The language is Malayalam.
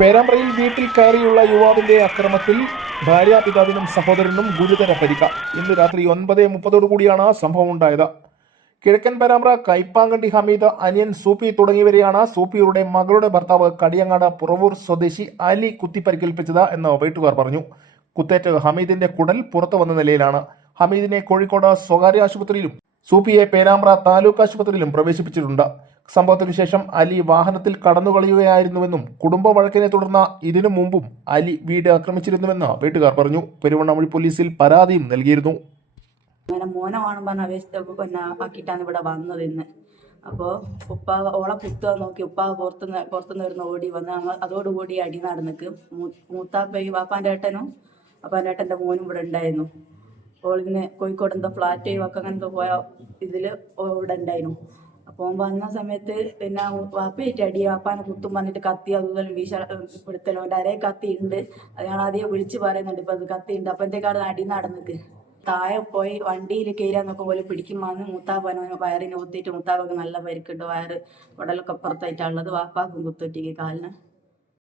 പേരാമ്പ്രയിൽ വീട്ടിൽ കയറിയുള്ള യുവാവിന്റെ അക്രമത്തിൽ ഭാര്യാപിതാവിനും സഹോദരനും ഗുരുതര പരിക്ക. ഇന്ന് രാത്രി ഒൻപത് മുപ്പതോടു കൂടിയാണ് സംഭവം ഉണ്ടായത് കിഴക്കൻ പേരാമ്പ്ര കൈപ്പാങ്കണ്ടി ഹമീദ് അനിയൻ സൂപ്പി തുടങ്ങിയവരെയാണ് സൂപ്പിയുടെ മകളുടെ ഭർത്താവ് കടിയങ്ങാട് പുറവൂർ സ്വദേശി അലി കുത്തിപ്പരിക്കേൽപ്പിച്ചത് എന്ന് വീട്ടുകാർ പറഞ്ഞു. കുത്തേറ്റ് ഹമീദിന്റെ കുടൽ പുറത്തു വന്ന നിലയിലാണ്. ഹമീദിനെ കോഴിക്കോട് സ്വകാര്യ ആശുപത്രിയിലും സൂപ്പിയെ പേരാമ്പ്ര താലൂക്ക് ആശുപത്രിയിലും പ്രവേശിപ്പിച്ചിട്ടുണ്ട്. സംഭവത്തിനു ശേഷം അലി വാഹനത്തിൽ കടന്നുകളയുകയായിരുന്നുവെന്നും കുടുംബ വഴക്കിനെ തുടർന്ന് ഇതിനു മുമ്പും അലി വീട് ആക്രമിച്ചിരുന്നുവെന്ന് വീട്ടുകാർ പറഞ്ഞു. പെരുവണ്ണാമൊഴി പോലീസിൽ പരാതിയും നൽകിയിരുന്നു. അങ്ങനെ മോനെ ഇവിടെ അപ്പോൾ ഉപ്പ ഓളെ കുത്തുക നോക്കി. ഉപ്പ പുറത്തുനിന്ന് പുറത്തുനിന്ന് വരുന്ന ഓടി വന്ന് ഞങ്ങൾ അതോടുകൂടി അടി നടന്നിക്കും മൂത്താപ്പ ഈ വാപ്പാന്റെ ഏട്ടനും അപ്പാന്റെ ഏട്ടന്റെ മോനും ഇവിടെ ഉണ്ടായിരുന്നു. ഓളിന്ന് കോഴിക്കോട് എന്തോ ഫ്ലാറ്റ് അങ്ങനത്തെ പോയ ഇതിൽ ഇവിടെ ഉണ്ടായിരുന്നു. അപ്പോൾ വന്ന സമയത്ത് പിന്നെ വാപ്പ അടി വാപ്പാനെ കുത്തും വന്നിട്ട് കത്തി അതുപോലെ വീശ പിടുത്തലോ എന്റെ അരേ കത്തി ഉണ്ട്. അത് ഞാൻ ആദ്യം വിളിച്ച് പറയുന്നുണ്ട് ഇപ്പം അത് കത്തി ഉണ്ട്. അപ്പോഴത്തേക്കാട് അടി നടന്നിട്ട്? താഴെ പോയി വണ്ടിയിൽ കയറാൻ നോക്കുമ്പോൾ പിടിക്കും വന്ന് മൂത്താപ്പനോ വയറിന് കുത്തിയിട്ട് മൂത്താപ്പൊക്കെ നല്ല പരിക്കുണ്ട് വയറ് ഉടലൊക്കെ പുറത്തായിട്ടാണുള്ളത് വാപ്പാക്കും കുത്തിട്ടിക്ക് കാലിന്.